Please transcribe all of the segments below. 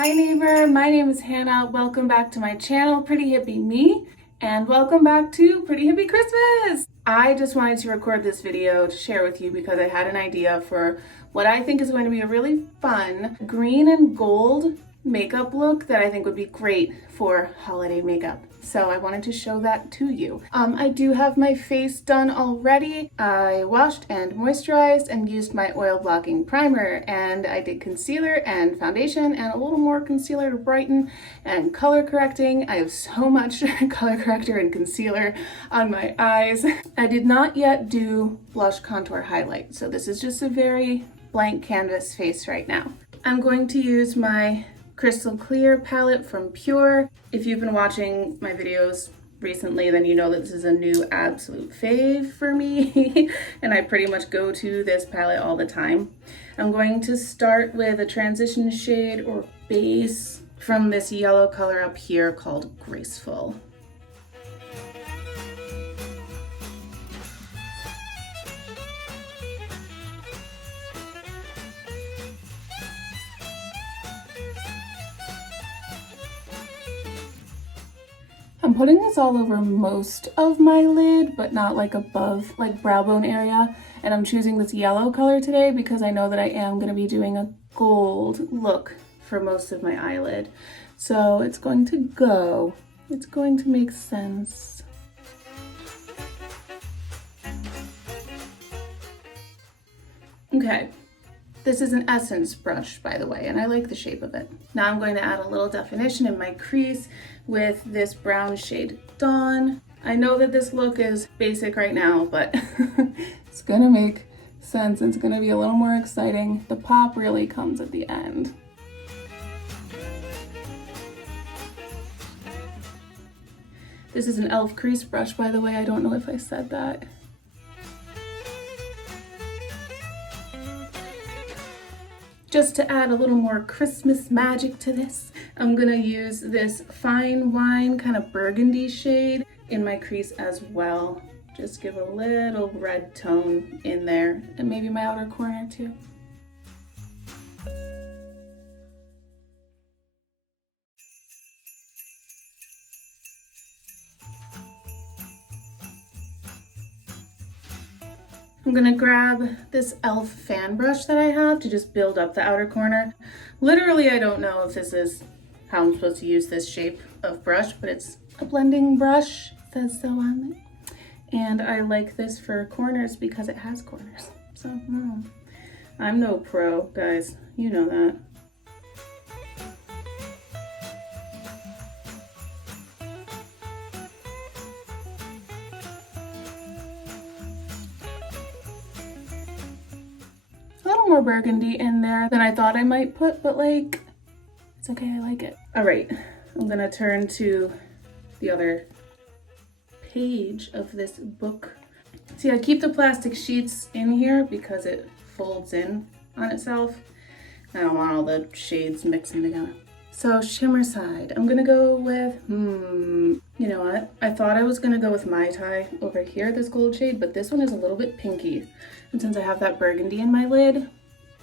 Hi neighbor, my name is Hannah. Welcome back to my channel, Pretty Hippie Me, and welcome back to Pretty Hippie Christmas. I just wanted to record this video to share with you because I had an idea for what I think is going to be a really fun green and gold makeup look that I think would be great for holiday makeup. So I wanted to show that to you. I do have my face done already. I washed and moisturized and used my oil blocking primer, and I did concealer and foundation and a little more concealer to brighten and color correcting. I have so much color corrector and concealer on my eyes. I did not yet do blush, contour, highlight, so this is just a very blank canvas face right now. I'm going to use my Crystal Clear palette from Pure. If you've been watching my videos recently, then you know that this is a new absolute fave for me and I pretty much go to this palette all the time. I'm going to start with a transition shade or base from this yellow color up here called Graceful. I'm putting this all over most of my lid, but not like above, like brow bone area. And I'm choosing this yellow color today because I know that I am going to be doing a gold look for most of my eyelid. So it's going to go. It's going to make sense. Okay. This is an Essence brush, by the way, and I like the shape of it. Now I'm going to add a little definition in my crease with this brown shade Dawn. I know that this look is basic right now, but it's gonna make sense. It's gonna be a little more exciting. The pop really comes at the end. This is an e.l.f. crease brush, by the way. I don't know if I said that. Just to add a little more Christmas magic to this, I'm gonna use this Fine Wine kind of burgundy shade in my crease as well. Just give a little red tone in there and maybe my outer corner too. I'm gonna grab this e.l.f. fan brush that I have to just build up the outer corner. Literally, I don't know if this is how I'm supposed to use this shape of brush, but it's a blending brush, it says so on it. And I like this for corners because it has corners. So, I'm no pro, guys, you know that. More burgundy in there than I thought I might put, but like, it's okay, I like it. All right, I'm gonna turn to the other page of this book. See, I keep the plastic sheets in here because it folds in on itself. I don't want all the shades mixing together. So shimmer side, I'm gonna go with, you know what? I thought I was gonna go with Mai Tai over here, this gold shade, but this one is a little bit pinky. And since I have that burgundy in my lid,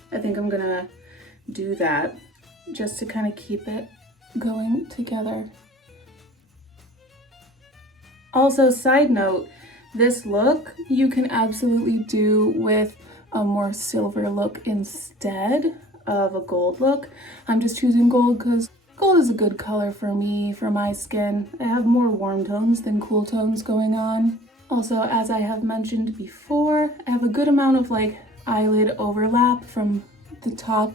I think I'm gonna do that just to kind of keep it going together. Also, side note, this look you can absolutely do with a more silver look instead of a gold look. I'm just choosing gold because gold is a good color for me, for my skin. I have more warm tones than cool tones going on. Also, as I have mentioned before, I have a good amount of like eyelid overlap from the top.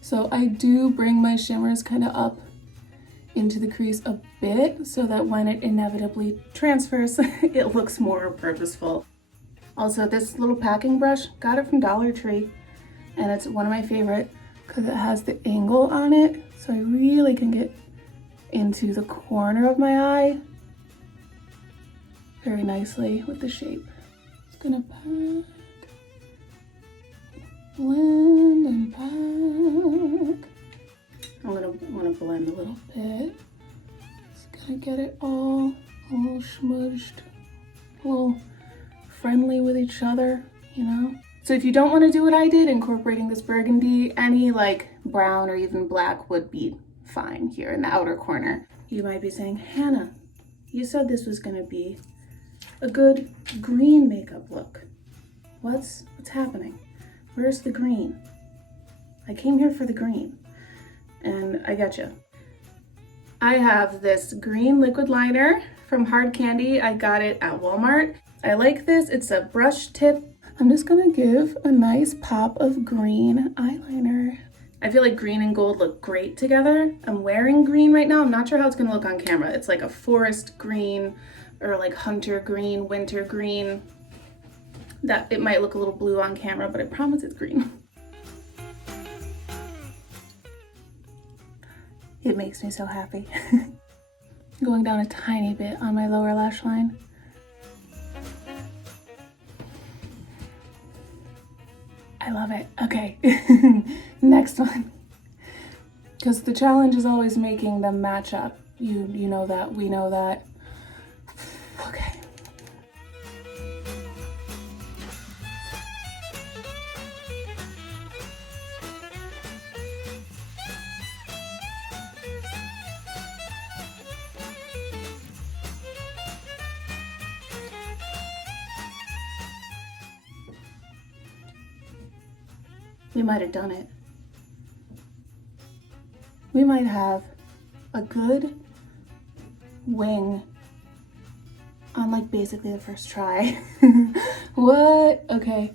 So I do bring my shimmers kind of up into the crease a bit so that when it inevitably transfers, it looks more purposeful. Also, this little packing brush, got it from Dollar Tree, and it's one of my favorite because it has the angle on it, so I really can get into the corner of my eye very nicely with the shape. Just gonna pack, blend and pack. I'm gonna wanna blend a little bit. Just gonna get it all a little smudged, a little friendly with each other, you know? So if you don't want to do what I did, incorporating this burgundy, any like brown or even black would be fine here in the outer corner. You might be saying, Hannah, you said this was gonna be a good green makeup look. What's happening? Where's the green? I came here for the green, and I got you. I have this green liquid liner from Hard Candy. I got it at Walmart. I like this. It's a brush tip. I'm just gonna give a nice pop of green eyeliner. I feel like green and gold look great together. I'm wearing green right now. I'm not sure how it's gonna look on camera. It's like a forest green or like hunter green, winter green. That it might look a little blue on camera, but I promise it's green. It makes me so happy. Going down a tiny bit on my lower lash line. I love it. Okay, next one. Because the challenge is always making them match up. You know that, we know that. Okay. We might have done it. We might have a good wing on like basically the first try. What? Okay,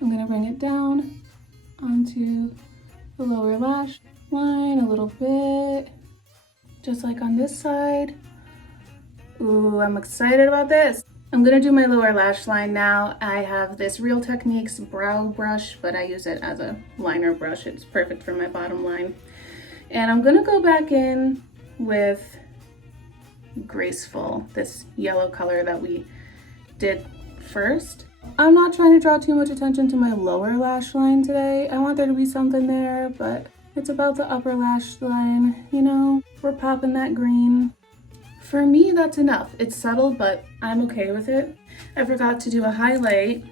I'm gonna bring it down onto the lower lash line a little bit, just like on this side. Ooh, I'm excited about this. I'm gonna do my lower lash line now. I have this Real Techniques brow brush, but I use it as a liner brush. It's perfect for my bottom line. And I'm gonna go back in with Graceful, this yellow color that we did first. I'm not trying to draw too much attention to my lower lash line today. I want there to be something there, but it's about the upper lash line, you know? We're popping that green. For me, that's enough. It's subtle, but I'm okay with it. I forgot to do a highlight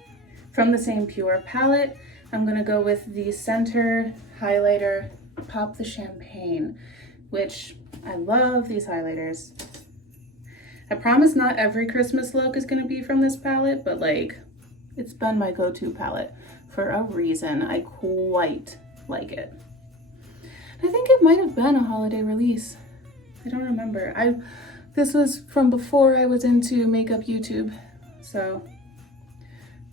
from the same Pure palette. I'm gonna go with the center highlighter, Pop the Champagne, which I love these highlighters. I promise not every Christmas look is gonna be from this palette, but like, it's been my go-to palette for a reason. I quite like it. I think it might have been a holiday release. I don't remember. This was from before I was into makeup YouTube, so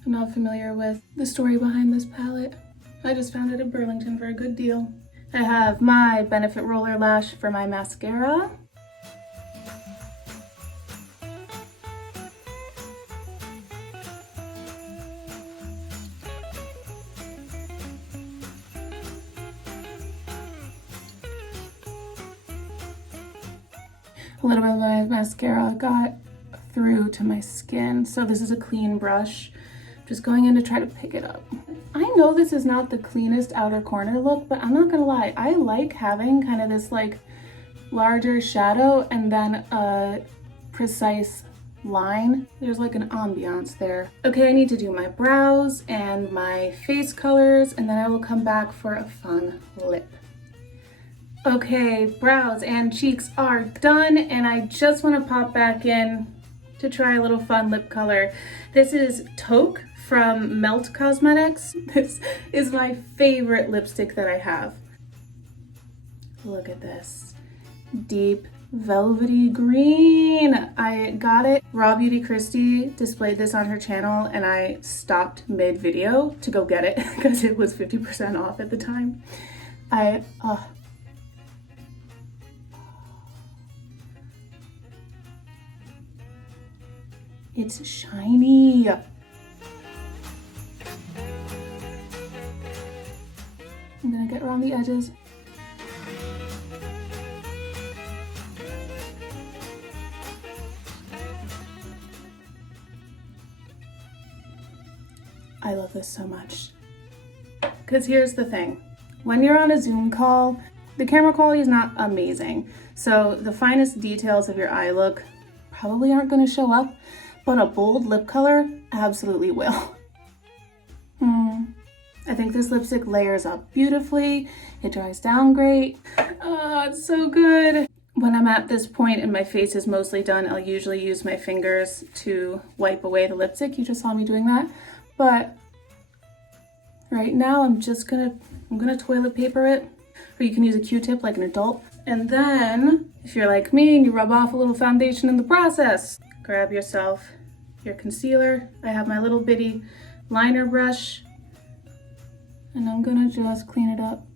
I'm not familiar with the story behind this palette. I just found it at Burlington for a good deal. I have my Benefit Roller Lash for my mascara. A little bit of my mascara got through to my skin, so this is a clean brush. Just going in to try to pick it up. I know this is not the cleanest outer corner look, but I'm not gonna lie, I like having kind of this like larger shadow and then a precise line. There's like an ambiance there. Okay, I need to do my brows and my face colors, and then I will come back for a fun lip. Okay, brows and cheeks are done, and I just want to pop back in to try a little fun lip color. This is Taupe from Melt Cosmetics. This is my favorite lipstick that I have. Look at this. Deep velvety green. I got it. Raw Beauty Christy displayed this on her channel, and I stopped mid-video to go get it because it was 50% off at the time. It's shiny. I'm gonna get around the edges. I love this so much. Because here's the thing. When you're on a Zoom call, the camera quality is not amazing. So the finest details of your eye look probably aren't gonna show up, but a bold lip color absolutely will. I I think this lipstick layers up beautifully. It dries down great. Oh, it's so good. When I'm at this point and my face is mostly done, I'll usually use my fingers to wipe away the lipstick. You just saw me doing that. But right now I'm gonna toilet paper it, or you can use a Q-tip like an adult. And then, if you're like me and you rub off a little foundation in the process, grab yourself your concealer. I have my little bitty liner brush, and I'm gonna just clean it up.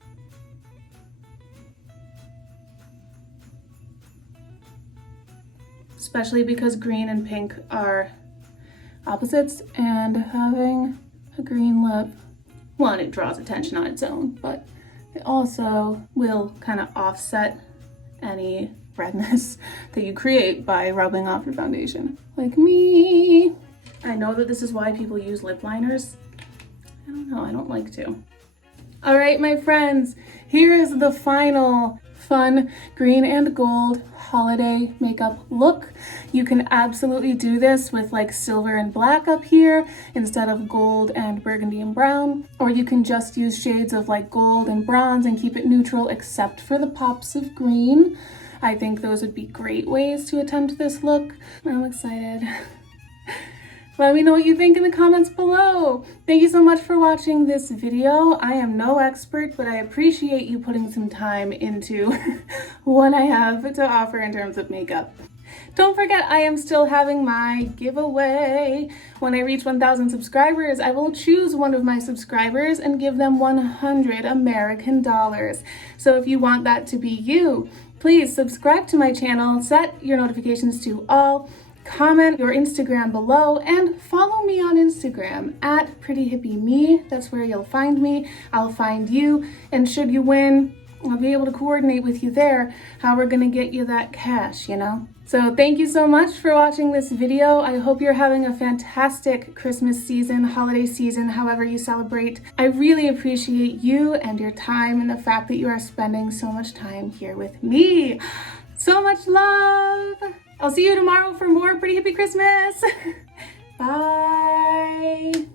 Especially because green and pink are opposites, and having a green lip, one, it draws attention on its own, but it also will kind of offset any redness that you create by rubbing off your foundation. Like me. I know that this is why people use lip liners. I don't know, I don't like to. All right, my friends, here is the final fun green and gold holiday makeup look. You can absolutely do this with like silver and black up here instead of gold and burgundy and brown, or you can just use shades of like gold and bronze and keep it neutral except for the pops of green. I think those would be great ways to attempt this look. I'm excited. Let me know what you think in the comments below. Thank you so much for watching this video. I am no expert, but I appreciate you putting some time into what I have to offer in terms of makeup. Don't forget, I am still having my giveaway. When I reach 1,000 subscribers, I will choose one of my subscribers and give them 100 American dollars. So if you want that to be you, please subscribe to my channel, set your notifications to all, comment your Instagram below, and follow me on Instagram at PrettyHippieMe. That's where you'll find me. I'll find you, and should you win, I'll be able to coordinate with you there how we're gonna get you that cash, you know? So thank you so much for watching this video. I hope you're having a fantastic Christmas season, holiday season, however you celebrate. I really appreciate you and your time and the fact that you are spending so much time here with me. So much love. I'll see you tomorrow for more Pretty Hippie Christmas. Bye.